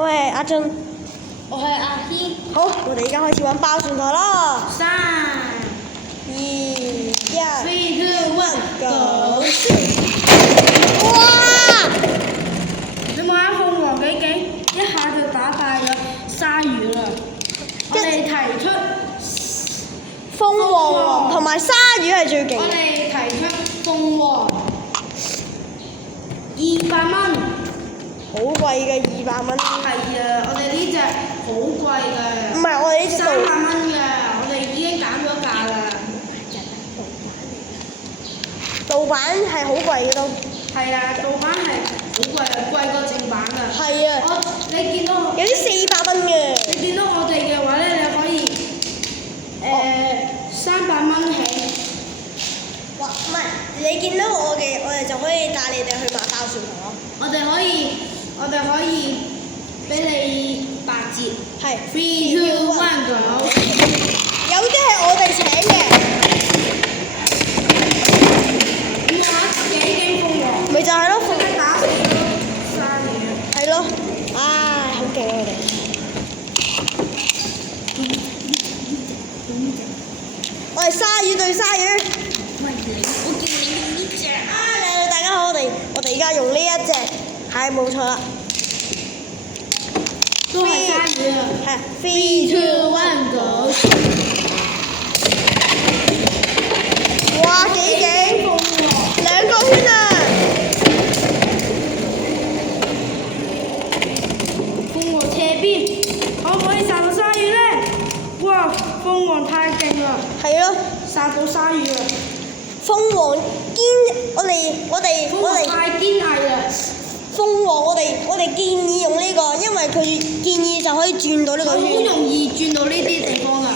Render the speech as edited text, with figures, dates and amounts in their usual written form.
我係阿俊。我係阿軒。好，我哋而家開始玩爆旋陀啦。 3、2、1 3、2、1 ，Go！ 哇！你冇睇鳳凰幾勁，一下就打敗咗鯊魚啦。我哋提出鳳凰同埋鯊魚係最勁。我哋提出鳳凰200蚊。好貴嘅200蚊。係啊，我哋呢隻好貴㗎。唔係，我哋呢隻300蚊㗎，我哋已經減咗價啦。盜版係好貴嘅都。係啊，盜版係好貴啊，貴過正版㗎。係啊。你見到有啲400蚊嘅。你見到我哋嘅話咧，你可以300蚊起。哇！唔係，你見到我哋就可以帶你哋去買爆旋陀咯。我哋可以俾你8折。係。 3、2、1 go！ 有啲係我哋請嘅。哇！幾勁鳳凰！咪就係咯，佢打死咗鯊魚。係咯，唉，好勁啊我哋。我係鯊魚對鯊魚。喂，我見你用呢隻。嚟大家好，我哋而家用呢一隻，係冇錯啦。都係鯊魚啊！係 3、2、1 go！ 哇，幾勁！2個圈啊！鳳凰斜邊，可唔可以殺到鯊魚咧？哇！鳳凰太勁啦！係咯，殺到鯊魚啦！鳳凰堅，我哋太堅毅啦！鳳凰我哋建議用呢個，因為佢建議就可以轉到呢個好圈。容易轉到呢啲地方啊！